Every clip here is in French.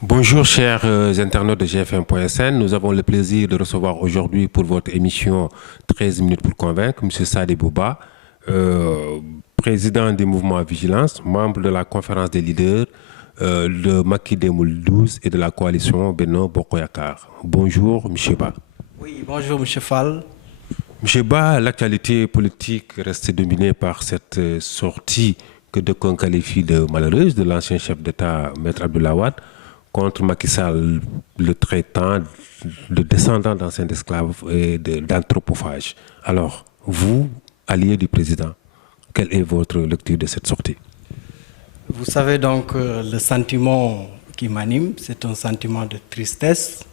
Bonjour chers internautes de GFM.sn, nous avons le plaisir de recevoir aujourd'hui pour votre émission 13 minutes pour convaincre M. Sadi Bouba, président du mouvement Vigilance, membre de la conférence des leaders de Macky 2012 et de la coalition Benno Bokk Yakaar. Bonjour M. Ba. Oui, bonjour M. Fall. M. Ba, l'actualité politique reste dominée par cette sortie que d'aucuns qualifient de malheureuse de l'ancien chef d'État, Maître Abdoulaye Wade, contre Macky Sall, le traitant de descendant d'anciens esclaves et d'anthropophage. Alors, vous, allié du président, quelle est votre lecture de cette sortie? Vous savez donc, le sentiment qui m'anime, c'est un sentiment de tristesse,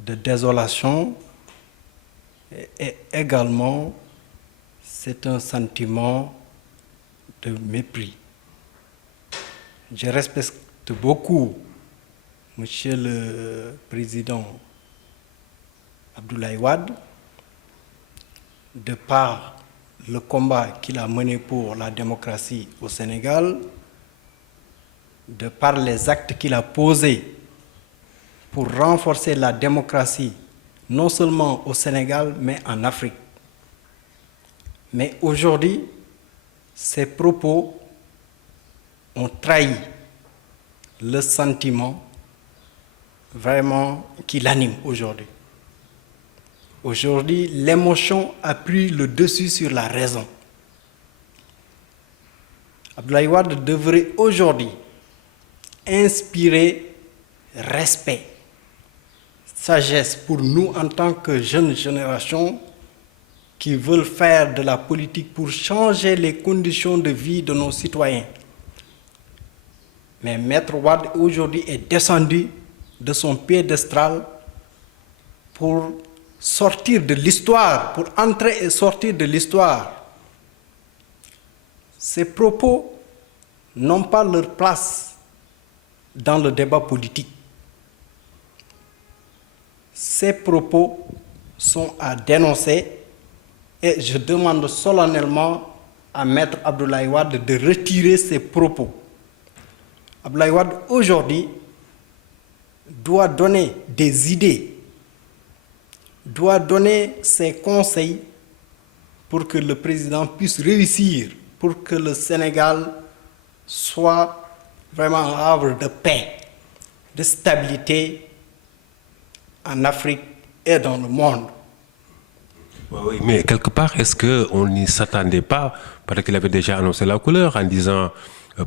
de désolation, et également, c'est un sentiment de mépris. Je respecte beaucoup Monsieur le Président Abdoulaye Wade, de par le combat qu'il a mené pour la démocratie au Sénégal, de par les actes qu'il a posés pour renforcer la démocratie, non seulement au Sénégal, mais en Afrique. Mais aujourd'hui, ces propos ont trahi le sentiment vraiment qui l'anime aujourd'hui. Aujourd'hui, l'émotion a pris le dessus sur la raison. Abdoulaye Wade devrait aujourd'hui inspirer respect, sagesse pour nous en tant que jeune génération qui veulent faire de la politique pour changer les conditions de vie de nos citoyens. Mais Maître Wade aujourd'hui est descendu de son piédestal pour sortir de l'histoire, pour entrer et sortir de l'histoire. Ces propos n'ont pas leur place dans le débat politique. Ces propos sont à dénoncer et je demande solennellement à Maître Abdoulaye Wade de retirer ces propos. Abdoulaye Wade aujourd'hui doit donner des idées, doit donner ses conseils pour que le président puisse réussir, pour que le Sénégal soit vraiment un havre de paix, de stabilité en Afrique et dans le monde. Oui, mais quelque part, est-ce qu'on n'y s'attendait pas, parce qu'il avait déjà annoncé la couleur en disant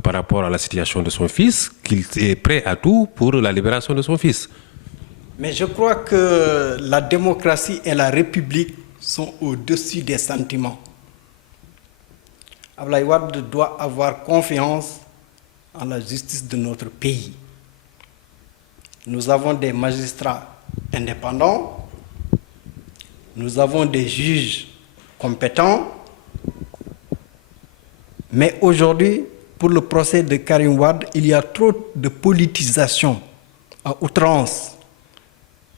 par rapport à la situation de son fils, qu'il est prêt à tout pour la libération de son fils? Mais je crois que la démocratie et la République sont au-dessus des sentiments. Abdoulaye Wade doit avoir confiance en la justice de notre pays. Nous avons des magistrats indépendants, nous avons des juges compétents, mais aujourd'hui, pour le procès de Karim Wade, il y a trop de politisation à outrance,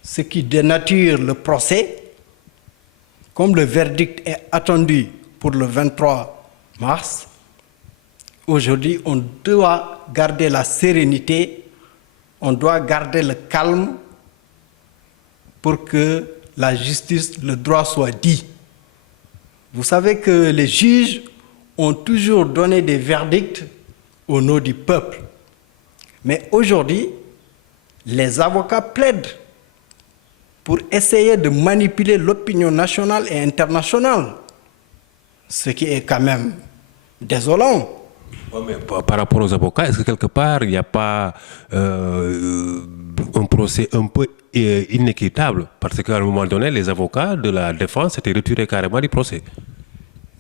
ce qui dénature le procès. Comme le verdict est attendu pour le 23 mars, aujourd'hui, on doit garder la sérénité, on doit garder le calme pour que la justice, le droit soit dit. Vous savez que les juges ont toujours donné des verdicts au nom du peuple. Mais aujourd'hui, les avocats plaident pour essayer de manipuler l'opinion nationale et internationale, ce qui est quand même désolant. Ouais, mais par rapport aux avocats, est-ce que quelque part, il n'y a pas un procès un peu inéquitable? Parce qu'à un moment donné, les avocats de la défense étaient retirés carrément du procès.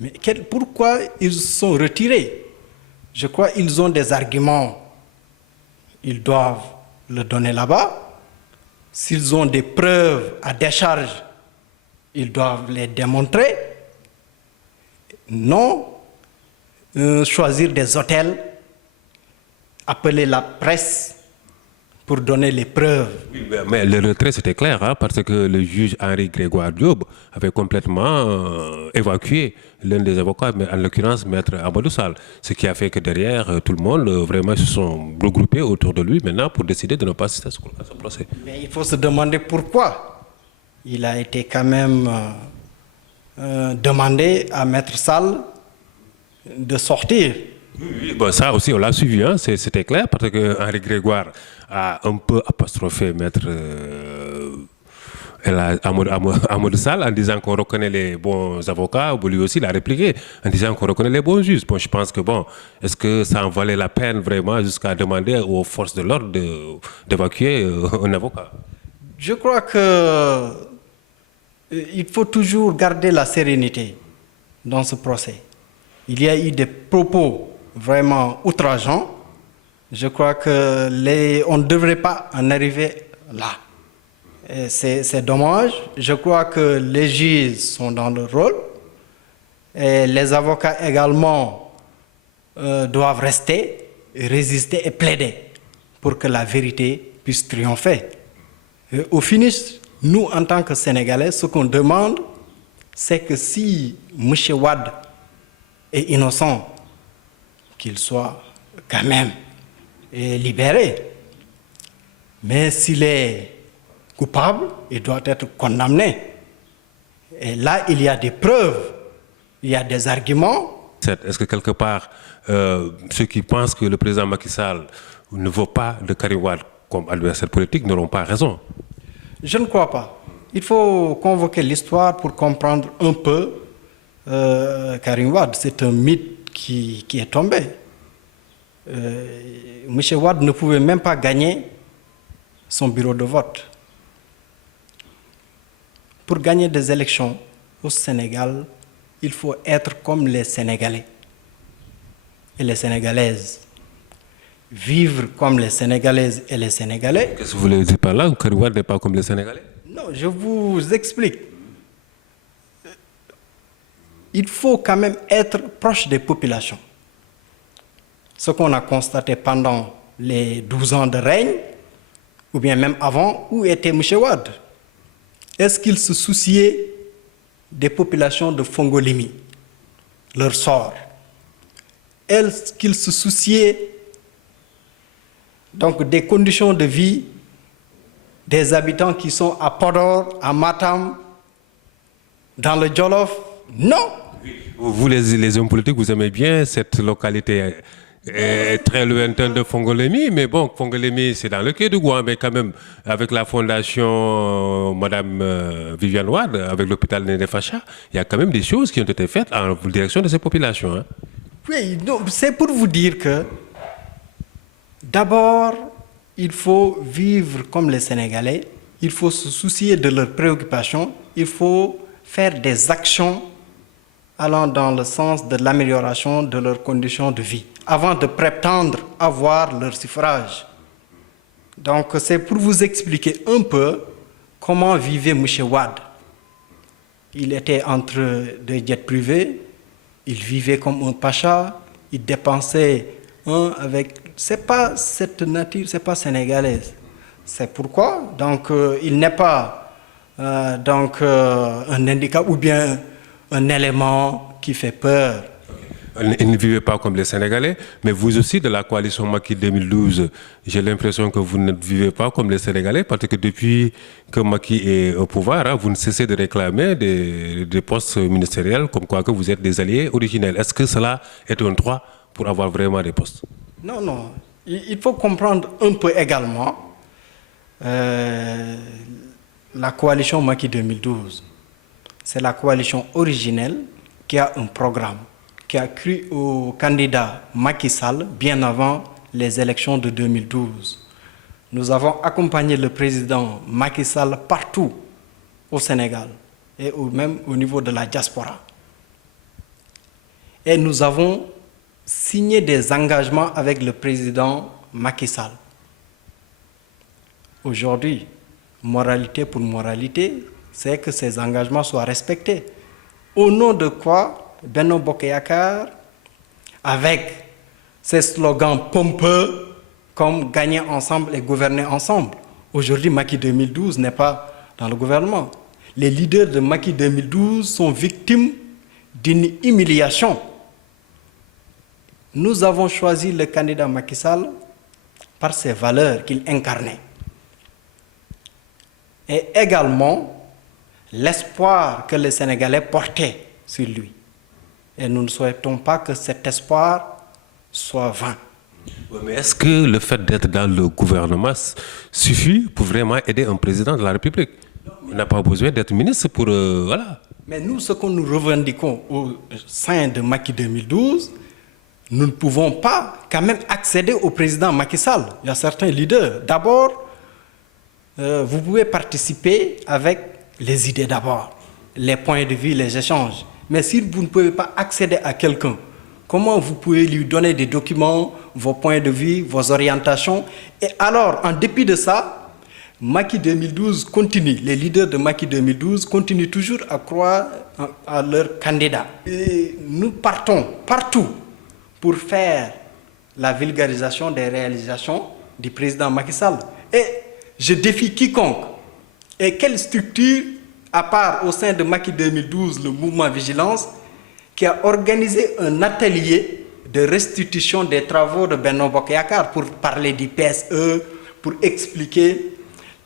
Mais pourquoi ils sont retirés? Je crois qu'ils ont des arguments. Ils doivent le donner là-bas. S'ils ont des preuves à décharge, ils doivent les démontrer. Non, choisir des hôtels, appeler la presse pour donner les preuves. Oui, mais le retrait, c'était clair, hein, parce que le juge Henri Grégoire Diop avait complètement évacué l'un des avocats, mais en l'occurrence Maître Amadou Sall, ce qui a fait que derrière, tout le monde vraiment se sont regroupés autour de lui maintenant pour décider de ne pas assister à ce procès. Mais il faut se demander pourquoi il a été quand même demandé à Maître Sall de sortir. Oui, bon, ça aussi, on l'a suivi, hein, c'était clair, parce que Henri Grégoire a un peu apostrophé Maître Amadou Sall en disant qu'on reconnaît les bons avocats. Lui aussi, il a répliqué en disant qu'on reconnaît les bons juges. Bon, je pense que, bon, est-ce que ça en valait la peine vraiment jusqu'à demander aux forces de l'ordre d'évacuer un avocat? Je crois que il faut toujours garder la sérénité dans ce procès. Il y a eu des propos vraiment outrageants. Je crois que on ne devrait pas en arriver là. C'est dommage. Je crois que les juges sont dans leur rôle. Et les avocats également doivent rester, résister et plaider pour que la vérité puisse triompher. Et au finish, nous, en tant que Sénégalais, ce qu'on demande, c'est que si M. Wade est innocent, qu'il soit quand même libéré. Mais s'il est coupable, il doit être condamné. Et là, il y a des preuves, il y a des arguments. Est-ce que quelque part, ceux qui pensent que le président Macky Sall ne veut pas de Karim Wade comme adversaire politique n'auront pas raison? Je ne crois pas. Il faut convoquer l'histoire pour comprendre un peu Karim Wade. C'est un mythe qui est tombé. M. Wade ne pouvait même pas gagner son bureau de vote. Pour gagner des élections au Sénégal, il faut être comme les Sénégalais et les Sénégalaises. Vivre comme les Sénégalaises et les Sénégalais. Qu'est-ce que vous voulez dire par là? Karim Wade n'est pas comme les Sénégalais? Non, je vous explique. Il faut quand même être proche des populations. Ce qu'on a constaté pendant les 12 ans de règne, ou bien même avant, où était M. Wade? Est-ce qu'il se souciait des populations de Fongolimi, leur sort? Est-ce qu'il se souciait donc des conditions de vie des habitants qui sont à Podor, à Matam, dans le Jolof? Non. Vous, les hommes politiques, vous aimez bien cette localité très lointaine de Fongolemi, mais bon, Fongolemi, c'est dans le Kédougou, mais quand même, avec la fondation Madame Viviane Wade, avec l'hôpital Néné Facha, il y a quand même des choses qui ont été faites en direction de ces populations. Hein. Oui, c'est pour vous dire que d'abord, il faut vivre comme les Sénégalais, il faut se soucier de leurs préoccupations, il faut faire des actions allant dans le sens de l'amélioration de leurs conditions de vie, avant de prétendre avoir leur suffrage. Donc c'est pour vous expliquer un peu comment vivait M. Wade. Il était entre deux jets privés, il vivait comme un pacha, il dépensait avec... C'est pas cette nature, c'est pas sénégalaise. C'est pourquoi donc il n'est pas un handicap ou bien un élément qui fait peur. Il ne vivait pas comme les Sénégalais, mais vous aussi, de la coalition Macky 2012, j'ai l'impression que vous ne vivez pas comme les Sénégalais, parce que depuis que Macky est au pouvoir, hein, vous ne cessez de réclamer des postes ministériels, comme quoi que vous êtes des alliés originels. Est-ce que cela est un droit pour avoir vraiment des postes? Non, non. Il faut comprendre un peu également la coalition Macky 2012. C'est la coalition originelle qui a un programme, qui a cru au candidat Macky Sall bien avant les élections de 2012. Nous avons accompagné le président Macky Sall partout au Sénégal et même au niveau de la diaspora. Et nous avons signé des engagements avec le président Macky Sall. Aujourd'hui, moralité pour moralité, c'est que ces engagements soient respectés. Au nom de quoi Benno Bokk Yakaar, avec ses slogans pompeux comme gagner ensemble et gouverner ensemble. Aujourd'hui, Macky 2012 n'est pas dans le gouvernement. Les leaders de Macky 2012 sont victimes d'une humiliation. Nous avons choisi le candidat Macky Sall par ses valeurs qu'il incarnait. Et également l'espoir que les Sénégalais portaient sur lui. Et nous ne souhaitons pas que cet espoir soit vain. Mais est-ce que le fait d'être dans le gouvernement suffit pour vraiment aider un président de la République? Il n'a pas besoin d'être ministre pour... voilà. Mais nous, ce que nous revendiquons au sein de Macky 2012, nous ne pouvons pas quand même accéder au président Macky Sall. Il y a certains leaders. D'abord, vous pouvez participer avec les idées d'abord, les points de vue, les échanges. Mais si vous ne pouvez pas accéder à quelqu'un, comment vous pouvez lui donner des documents, vos points de vue, vos orientations? Et alors, en dépit de ça, Macky 2012 continue, les leaders de Macky 2012 continuent toujours à croire à leurs candidats. Et nous partons partout pour faire la vulgarisation des réalisations du président Macky Sall. Et je défie quiconque. Et quelle structure, à part au sein de Macky 2012, le mouvement Vigilance, qui a organisé un atelier de restitution des travaux de Benno Bokk Yakaar pour parler du PSE, pour expliquer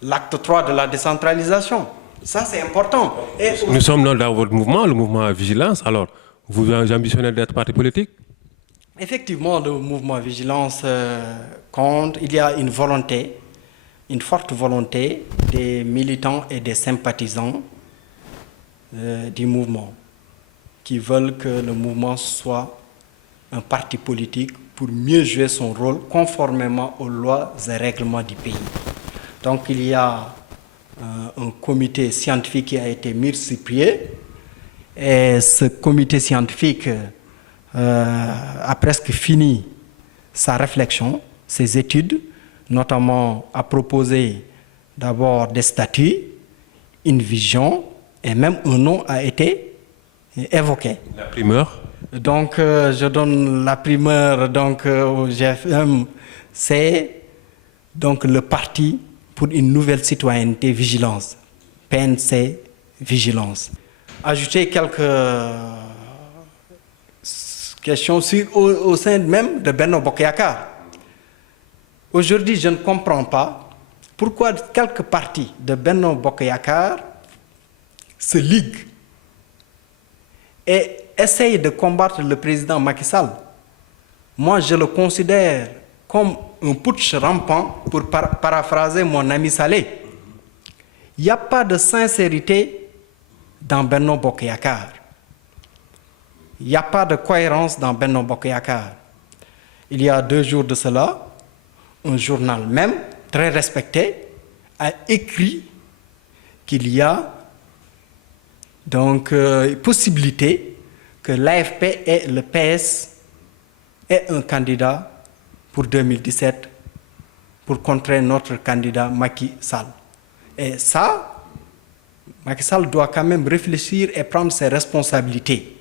l'acte 3 de la décentralisation. Ça, c'est important. Et nous sommes dans votre mouvement, le mouvement Vigilance. Alors, vous ambitionnez d'être parti politique? Effectivement, le mouvement Vigilance compte. Il y a une volonté, une forte volonté des militants et des sympathisants du mouvement qui veulent que le mouvement soit un parti politique pour mieux jouer son rôle conformément aux lois et règlements du pays. Donc il y a un comité scientifique qui a été mis sur pied et ce comité scientifique a presque fini sa réflexion, ses études, notamment a proposé d'abord des statuts, une vision et même un nom a été évoqué. La primeur? Donc je donne la primeur donc, au GFM, c'est donc le parti pour une nouvelle citoyenneté Vigilance, PNC Vigilance. Ajouter quelques questions au sein même de Benno Bokk Yakaar. Aujourd'hui, je ne comprends pas pourquoi quelques partis de Benno Bokk Yakaar se liguent et essayent de combattre le président Macky Sall. Moi, je le considère comme un putsch rampant, pour paraphraser mon ami Saleh. Il n'y a pas de sincérité dans Benno Bokk Yakaar. Il n'y a pas de cohérence dans Benno Bokk Yakaar. Il y a 2 jours de cela, un journal même, très respecté, a écrit qu'il y a donc possibilité que l'AFP et le PS aient un candidat pour 2017 pour contrer notre candidat Macky Sall. Et ça, Macky Sall doit quand même réfléchir et prendre ses responsabilités.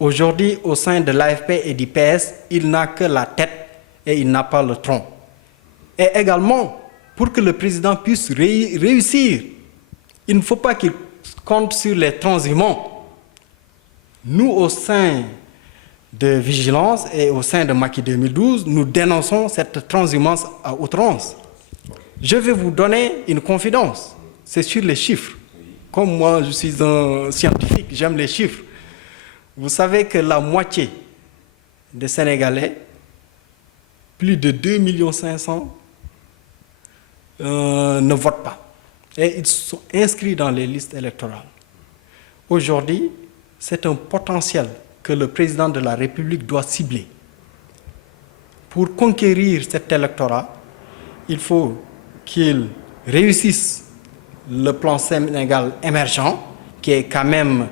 Aujourd'hui, au sein de l'AFP et du PS, il n'a que la tête et il n'a pas le tronc. Et également, pour que le président puisse réussir, il ne faut pas qu'il compte sur les transhumants. Nous, au sein de Vigilance et au sein de Macky 2012, nous dénonçons cette transhumance à outrance. Je vais vous donner une confidence, c'est sur les chiffres. Comme moi, je suis un scientifique, j'aime les chiffres. Vous savez que la moitié des Sénégalais, plus de 2 500 000, ne votent pas. Et ils sont inscrits dans les listes électorales. Aujourd'hui, c'est un potentiel que le président de la République doit cibler. Pour conquérir cet électorat, il faut qu'il réussisse le plan Sénégal émergent, qui est quand même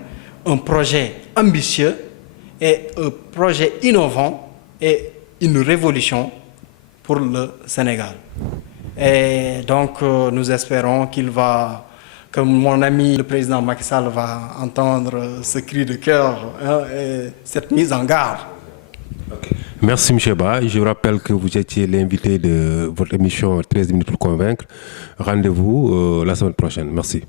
un projet ambitieux et un projet innovant et une révolution pour le Sénégal. Et donc, nous espérons que mon ami, le président Macky Sall, va entendre ce cri de cœur et cette mise en garde. Okay. Merci M. Ba. Je rappelle que vous étiez l'invité de votre émission 13 minutes pour convaincre. Rendez-vous la semaine prochaine. Merci.